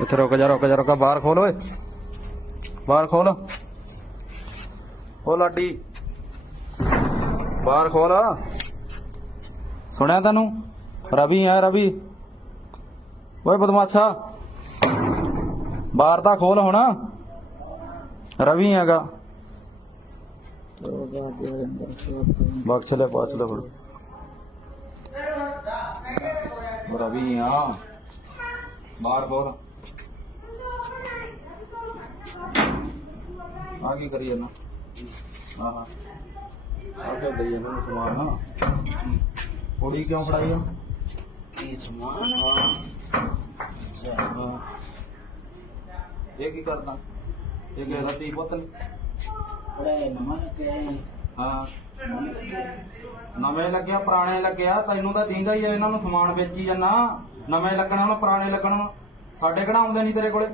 ਇੱਥੇ ਰੁਕ ਜਾ ਰੁਕ ਜਾ, ਰੁਕ ਬਾਹਰ ਖੋਲ ਓਏ। ਬਾਹਰ ਖੋਲ ਓ ਲਾਡੀ। ਬਾਹਰ ਖੋਲ ਸੁਣਿਆ ਤੈਨੂੰ? ਰਵੀ ਆ ਰਵੀ। ਓਏ ਬਦਮਾਸ਼ਾ। ਬਾਹਰ ਤਾਂ ਖੋਲ ਹੁਣ। ਰਵੀ ਹੈਗਾ। ਬਖਸ਼ ਲੈ ਬਖਸ਼ ਲੈ। ਹੁਣ ਰਵੀ ਆ। ਬਾਹਰ ਖੋਲ ਆ। ਕੀ ਕਰੀ ਜਾਂਦਾ? ਆਹ ਆ ਕੇ ਦਈ ਇਹਨਾਂ ਨੂੰ ਸਮਾਨ ਨਾ। ਕੁੜੀ ਕਿਉਂ ਫੜਾਈ ਆ? ਕੀ ਸਮਾਨ? ਹਾਂ। ਇਹ ਕੀ ਕਰਦਾ? ਇਹ ਕਿਸੇ ਦਾ ਨੀ? ਉਹਦੇ ਨਮਨ ਕੇ ਹਾਂ। ਨਵੇਂ ਲੱਗਿਆ, ਪੁਰਾਣੇ ਲੱਗਿਆ, ਤੈਨੂੰ ਤਾਂ ਦਿੰਦਾ ਹੀ ਆ ਇਹਨਾਂ ਨੂੰ ਸਮਾਨ ਵੇਚੀ ਜਾਂਦਾ। ਨਵੇਂ ਲੱਗਣਾ ਹੁਣ ਪੁਰਾਣੇ ਲੱਗਣਾ ਸਾਡੇ ਕਿਹੜਾ ਆਉਂਦੇ ਨਹੀਂ ਤੇਰੇ ਕੋਲੇ?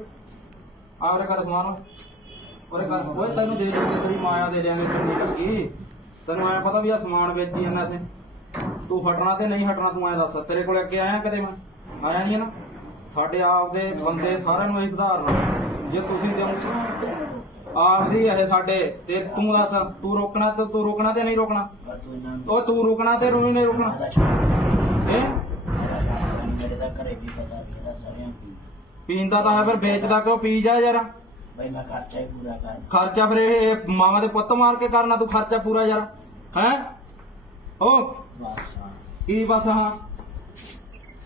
ਆਵਰੇ ਕਰ ਸਮਾਨ। ਉਹਰੇ ਕਰ। ਓਏ, ਤੈਨੂੰ ਦੇ ਦਿਆਂਗੇ ਤੇਰੀ ਮਾਇਆ ਦੇ ਦਿਆਂਗੇ ਕਿੰਨੀ ਲੱਗੀ। ਤੈਨੂੰ ਐ ਪਤਾ ਵੀ ਆ ਸਮਾਨ ਵੇਚੀ ਜਾਂਦਾ ਇੱਥੇ। ਤੂੰ ਹਟਣਾ ਤੇ ਨਹੀਂ ਹਟਣਾ, ਤੂੰ ਐ ਦੱਸ। ਤੇਰੇ ਕੋਲੇ ਅੱਗੇ ਆਇਆ ਕਦੇ ਮੈਂ? ਆਇਆ ਨਹੀਂ ਨਾ? ਸਾਡੇ ਆਪ ਦੇ ਬੰਦੇ ਸਾਰਿਆਂ ਨੂੰ ਇਹ ਸੁਧਾਰਨਾ ਜੇ ਤੁਸੀਂ ਦਿਓ ਆਪਦੀ ਇਹ ਸਾਡੇ ਤੇ ਤੂੰ ਦੱਸ ਤੂੰ ਰੋਕਣਾ ਤੇ ਤੂੰ ਰੋਕਣਾ ਤੇ ਨਹੀਂ ਰੋਕਣਾ? ਤੂੰ ਉਹ ਤੂੰ ਰੁਕਣਾ ਤੇ ਰੋਣੀ ਨਹੀਂ ਰੁਕਣਾ। ਹੈ? ਮੇਰੇ ਦਾ ਘਰੇ ਵੀ ਪਤਾ ਵੀ ਇਹਦਾ ਸਾਰਿਆਂ ਨੂੰ ਪੀਂਦਾ ਤਾਂ ਹੈ ਫਿਰ ਵੇਚਦਾ ਕਿਉਂ? ਪੀ ਜਾ ਯਾਰ। ਬਈ ਮੈਂ ਖਰਚਾ ਹੀ ਪੂਰਾ ਕਰ ਖਰਚਾ ਫਿਰ ਇਹ ਮਾਵਾਂ ਦੇ ਪੁੱਤ ਮਾਰ ਕੇ ਕਰਨਾ ਤੂੰ ਖਰਚਾ ਪੂਰਾ ਯਾਰ। ਹੈ? ਉਹ ਬਸ ਹਾਂ। ਕੀ ਬਸ ਹਾਂ ਤੇ ਬਾਬਾ ਇੱਥੇ ਬਾਬਾ ਰੋਣਾ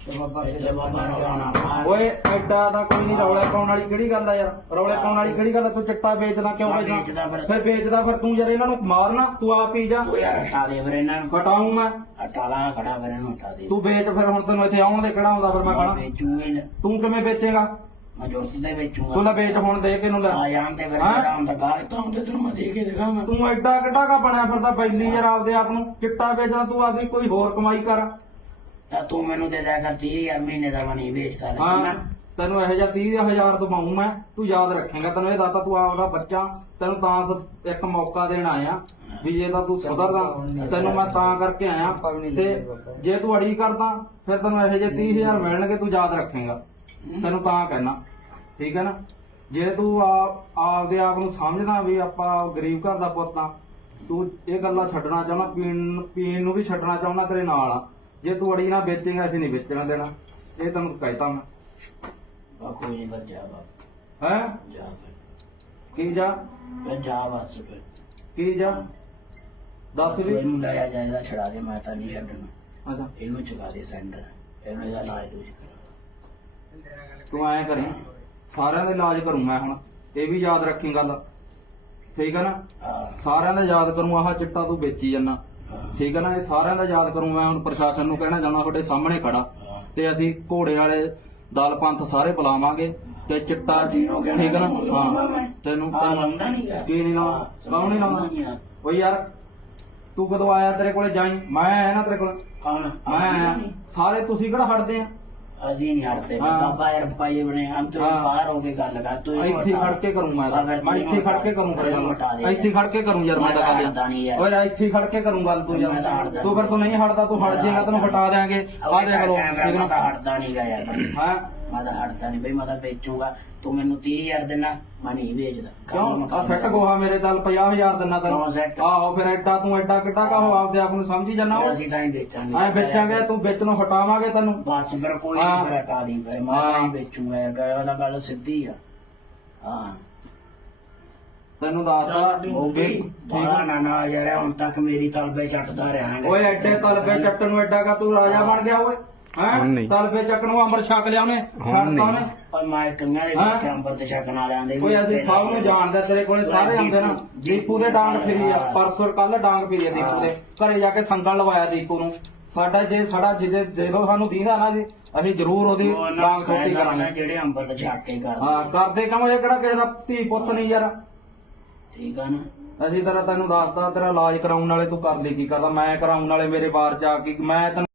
ਓਏ ਐਡਾ ਦਾ ਕੋਈ ਨਹੀਂ ਰੌਲੇ ਪਾਉਣ ਵਾਲੀ ਕਿਹੜੀ ਗੱਲ ਆ ਯਾਰ? ਰੌਲੇ ਪਾਉਣ ਵਾਲੀ ਕਿਹੜੀ ਗੱਲ ਆ? ਤੂੰ ਚਿੱਟਾ ਵੇਚਦਾ ਕਿਉਂ ਵੇਚਦਾ? ਫਿਰ। ਵੇਚਦਾ ਫਿਰ ਤੂੰ ਯਾਰ ਇਹਨਾਂ ਨੂੰ ਮਾਰਨਾ ਤੂੰ ਆਪ ਪੀ ਜਾ। ਉਹ ਯਾਰ ਹਟਾ ਦੇ ਫਿਰ ਇਹਨਾਂ ਨੂੰ। ਹਟਾਉਂ ਮੈਂ। ਹਟਾ ਲਾ ਖੜਾ ਫਿਰ ਇਹਨੂੰ ਹਟਾ ਦੇ। ਤੂੰ ਵੇਚ ਫਿਰ ਹੁਣ ਤੈਨੂੰ ਇੱਥੇ ਆਉਣ ਦੇ ਕਿਹੜਾ ਆਉਂਦਾ ਫਿਰ ਮੈਂ ਨਾ। ਤੂੰ ਕਿਵੇਂ ਵੇਚੇਗਾ? ਮੈਂ ਜੁਰਤੀ ਦਾ ਵੇਚੂਗਾ। ਤੂੰ ਨਾ ਵੇਚ ਹੁਣ ਦੇ ਕੇ ਨੂੰ ਲੈ। ਆ ਜਾਣ ਤੇ ਫਿਰ ਹਾਂ? ਕਿਹੜਾ ਹੁੰਦਾ ਗਾਲ ਤਾਂ ਹੁੰਦੇ ਤੈਨੂੰ ਮੈਂ ਦੇ ਕੇ ਦਿਖਾਵਾਂ। ਤੂੰ ਐਡਾ ਕਿੱਡਾ ਕਾ ਬਣਿਆ ਫਿਰਦਾ ਬੈਲੀ ਯਾਰ ਆਪਦੇ ਆਪ ਨੂੰ। ਚਿੱਟਾ ਵੇਚਦਾ ਤੂੰ ਆਪਦੀ ਕੋਈ ਹੋਰ ਕਮਾਈ ਕਰ। ਤਾਂ ਤੂੰ ਮੈਨੂੰ ਦੇ ਦਿਆ ਕਰ 30000 ਮਹੀਨੇ ਦਾ ਮਨੀ ਵੇਚਦਾ ਹਾਂ ਤੈਨੂੰ ਇਹੋ ਜਿਹਾ 30000 ਦਵਾਉਂ ਮੈਂ ਤੂੰ ਯਾਦ ਰੱਖੇਂਗਾ। ਤੈਨੂੰ ਇਹ ਦੱਸਤਾ ਤੂੰ ਆਪਦਾ ਬੱਚਾ ਤੈਨੂੰ ਤਾਂ ਸ- ਇੱਕ ਮੌਕਾ ਦੇਣ ਆਇਆ ਵੀ ਜੇ ਤਾਂ ਤੂੰ ਸੁਧਰਦਾ ਤੈਨੂੰ ਮੈਂ ਤਾਂ ਕਰਕੇ ਆਇਆ। ਤੇ ਜੇ ਤੂੰ ਅੜੀ ਕਰਦਾ ਫਿਰ ਤੈਨੂੰ ਇਹੋ ਜਿਹੇ 30000 ਮਿਲਣਗੇ ਤੂੰ ਯਾਦ ਰੱਖੇਂਗਾ। ਤੈਨੂੰ ਤਾਂ ਕਹਿਣਾ। ਠੀਕ ਹੈ ਨਾ? ਜੇ ਤੂੰ ਆਪ ਆਪਦੇ ਆਪ ਨੂੰ ਸਮਝਦਾ ਵੀ ਆਪਾਂ ਗਰੀਬ ਘਰ ਦਾ ਪੁੱਤ ਆ ਤੂੰ ਇਹ ਗੱਲਾਂ ਛੱਡਣਾ ਚਾਹੁੰਦਾ ਪੀਣ ਪੀਣ ਨੂੰ ਵੀ ਛੱਡਣਾ ਚਾਹੁੰਦਾ ਤੇਰੇ ਨਾਲ ਆ। ਜੇ ਤੂੰ ਅੜੀ ਨਾ ਵੇਚੇਂਗਾ ਅਸੀਂ ਨਹੀਂ ਵੇਚਣਾ ਦੇਣਾ। ਇਹ ਤੈਨੂੰ ਕਹਿਤਾ ਮੈਂ। ਬਾ ਕੋਈ ਨਹੀਂ ਬੱਜਾ ਬਾ ਹੈ? ਜਾ ਫਿਰ। ਕੀ ਜਾ? ਫਿਰ ਜਾ ਬਸ ਫਿਰ। ਕੀ ਜਾ? ਦੱਸ ਵੀ। ਇਹਨੂੰ ਲੈ ਜਾਇਦਾ ਛੜਾ ਦੇ ਮੈਂ ਤਾਂ ਨਹੀਂ ਛੱਡਣਾ। ਅੱਛਾ। ਇਹਨੂੰ ਚੁਕਾ ਦੇ ਸੈਂਟਰ। ਇਹਨੂੰ ਇਹਦਾ ਇਲਾਜ ਕਰਾ ਤੂੰ ਐਂ ਕਰੀ। ਸਾਰਿਆਂ ਦਾ ਇਲਾਜ ਕਰੂੰ ਮੈਂ ਹੁਣ। ਇਹ ਵੀ ਯਾਦ ਰੱਖੀ ਗੱਲ। ਠੀਕ ਹੈ ਨਾ? ਹਾਂ। ਸਾਰਿਆਂ ਦਾ ਯਾਦ ਕਰੂੰ ਆਹ ਚਿੱਟਾ ਤੂੰ ਵੇਚੀ ਜਾਂਦਾ। ਠੀਕ ਹੈ ਨਾ ਇਹ ਸਾਰਿਆਂ ਦਾ ਯਾਦ ਕਰੂੰ ਮੈਂ ਹੁਣ ਪ੍ਰਸ਼ਾਸਨ ਨੂੰ ਕਹਿਣਾ ਚਾਹੁੰਦਾ ਤੁਹਾਡੇ ਸਾਹਮਣੇ ਖੜਾ। ਤੇ ਅਸੀਂ ਘੋੜੇ ਵਾਲੇ ਦਲ ਪੰਥ ਸਾਰੇ ਬੁਲਾਵਾਂਗੇ ਤੇ ਚਿੱਟਾ ਠੀਕ ਹੈ ਨਾ। ਹਾਂ ਤੈਨੂੰ ਤੈਨੂੰ- ਲਾਉਂਦਾ ਨੀ ਗਾ। ਕੀ ਨਹੀਂ ਲਾਉਂਦਾ ਲਾਉਣ ਨਹੀਂ ਲਾਉਂਦਾ ਨਹੀਂ। ਓ ਯਾਰ। ਤੂੰ ਕਦੋਂ ਆਇਆ ਤੇਰੇ ਕੋਲੇ ਜਾਈ? ਮੈਂ ਆਇਆ ਨਾ ਤੇਰੇ ਕੋਲ। ਕੌਣ? ਮੈਂ ਆਇਆ। ਸਾਰੇ ਤੁਸੀਂ ਕਿਹੜਾ ਹਟਦੇ ਆ? ਅਸੀਂ ਨਹੀਂ ਹਟਦੇ। ਹਾਂ। ਬਾਬਾ ਯਾਰ ਪਾਈਏ ਬਣੇ ਹਮ ਤੋਂ ਹਾਂ। ਬਾਹਰ ਹੋ ਕੇ ਗੱਲ ਕਰ ਤੂੰ ਇਹਨੂੰ ਇੱਥੇ ਹਟਾ ਖੜ ਕੇ ਕਰੂੰ ਮੈਂ ਤਾਂ। ਮੈਂ ਇੱਥੇ ਖੜ ਕੇ ਕਰੂੰ ਫਿਰ ਇਹਨੂੰ ਹਟਾ ਦੇ। ਗੱਲ ਇੱਥੇ ਖੜ ਕੇ ਕਰੂੰ ਯਾਰ ਮੈਂ ਤਾਂ ਮੈਂ ਹਟਦਾ ਨਹੀਂ ਗੱਲ ਯਾਰ। ਓਏ ਇੱਥੇ ਖੜ ਕੇ ਕਰੂੰ ਗੱਲ ਤੂੰ ਮੈਂ ਤਾਂ ਯਾਰ ਹਟਦਾ ਤੂੰ ਫਿਰ ਤੂੰ ਨਹੀਂ ਹਟਦਾ ਤੂੰ ਹਟ ਜਾਏਗਾ ਤੈਨੂੰ ਹਟਾ ਦੇਾਂਗੇ ਆ ਦੇਖ ਲੋ ਮੈਂ ਠੀਕ ਤਾਂ ਹਟਦਾ ਨਹੀਂ ਗਾ ਯਾਰ। ਹਾਂ? ਮੈਂ ਤਾਂ ਹਟਦਾ ਨਹੀਂ ਬਈ ਮੈਂ ਤਾਂ ਵੇਚੂਗਾ। ਤੂੰ ਮੈਨੂੰ 30000 ਦੇਣਾ ਮੈਂ ਨਹੀਂ ਵੇਚਦਾ। ਕਿਉਂ? ਆ ਸੈੱਟ ਗੋਹਾ ਮੇਰੇ ਚੱਲ 50000 ਦਿਨਾ ਤੈਨੂੰ। ਕਿਉਂ set? ਆਹੋ ਫਿਰ ਐਡਾ ਤੂੰ ਐਡਾ ਕਿੱਡਾ ਕਾ ਹੋ। ਆਪਦੇ ਆਪ ਨੂੰ ਸਮਝੀ ਜਾਣਾ ਅਸੀਂ ਤਾਂ ਹੀ ਵੇਚਾਂਗੇ। ਐ ਵੇਚਾਂਗੇ ਤੂੰ ਵਿੱਚ ਨੂੰ ਹਟਾਵਾਂਗੇ ਤੈਨੂੰ। ਬਸ ਫਿਰ ਕੋਈ ਹਾਂ। ਨਹੀਂ ਫਿਰ ਹਟਾ ਦੀ ਫਿਰ ਮੈਂ ਤਾਂ ਹੀ ਵੇਚੂਗਾ ਯਾਰ ਗੱਲ ਵਾਲਾ ਗੱਲ ਸਿੱਧੀ ਆ। ਹਾਂ। ਤੈਨੂੰ ਦੱਸਦਾ ਉਹ ਵੀ ਠੀਕ ਬਾਲਾ ਆ। ਨਾ ਨਾ ਯਾਰ ਹੁਣ ਤੱਕ ਮੇਰੀ ਤਲਬੇ ਚੱਟਦਾ ਰਿਹਾ ਹੈਗਾ। ਓਏ ਐਡੇ ਤਲਬੇ ਚੱਟਣ ਨੂੰ ਐਡਾ ਕਾ ਤੂੰ ਰਾਜਾ ਬਣ ਗਿਆ ਓਏ। ਹੁਣ ਹੈ ਨਹੀਂ। ਤਲਬੇ ਚੱਕਣ ਨੂੰ ਅੰਮ੍ਰਿਤ ਛਕ ਲਿਆ ਉਹਨੇ ਨਹੀਂ। ਉਹਨੇ। ਪਰ ਮੈਂ ਕੰਨਾਂ ਦੇ ਹਾਂ। ਵਿੱਚ ਅੰਬਰ ਤੇ ਛਕਣ ਵਾਲਿਆਂ ਦੇ ਓਏ ਅਸੀਂ ਸਭ ਨੂੰ ਜਾਣਦੇ ਤੇਰੇ ਕੋਲੇ ਸਾਰੇ ਆਉਂਦੇ ਨਾ। ਦੀਪੂ ਦੇ ਡਾਂਗ ਫਿਰੀ ਆ ਪਰਸੋਂ ਕੱਲ ਡਾਂਗ ਫਿਰੀ ਆ ਦੀਪੂ ਦੇ। ਘਰੇ ਜਾ ਕੇ ਸੰਗਲ ਲਵਾਇਆ ਦੀਪੂ ਨੂੰ। ਸਾਡਾ ਜੇ ਸਾਡਾ ਜਿਹਦੇ ਜਦੋਂ ਸਾਨੂੰ ਦੀਂਦਾ ਨਾ ਜੀ ਅਸੀਂ ਜ਼ਰੂਰ ਉਹਦੀ ਡਾਂਗ ਸੋਟੀ ਕਰਾਂਗੇ। ਜਿਹੜੇ ਅੰਬਰ ਤੇ ਛੱਕ ਕੇ ਹਾਂ ਕਰਦੇ ਕਰਦੇ ਕਿਉਂ ਇਹ ਕਿਹੜਾ ਕਿਸੇ ਦਾ ਧੀ ਪੁੱਤ ਨਹੀਂ ਯਾਰ? ਠੀਕ ਆ ਨਾ। ਅਸੀਂ ਤੇਰਾ ਤੈਨੂੰ ਦੱਸਦਾ ਤੇਰਾ ਇਲਾਜ ਕਰਾਉਣ ਵਾਲੇ ਤੂੰ ਕਰ ਲਈ ਕੀ ਕਰਦਾ? ਮੈਂ ਕਰਾਉਣ ਵਾਲੇ ਮੇਰੇ ਬਾਹਰ ਜਾ ਕੇ ਮੈਂ ਤੈਨੂੰ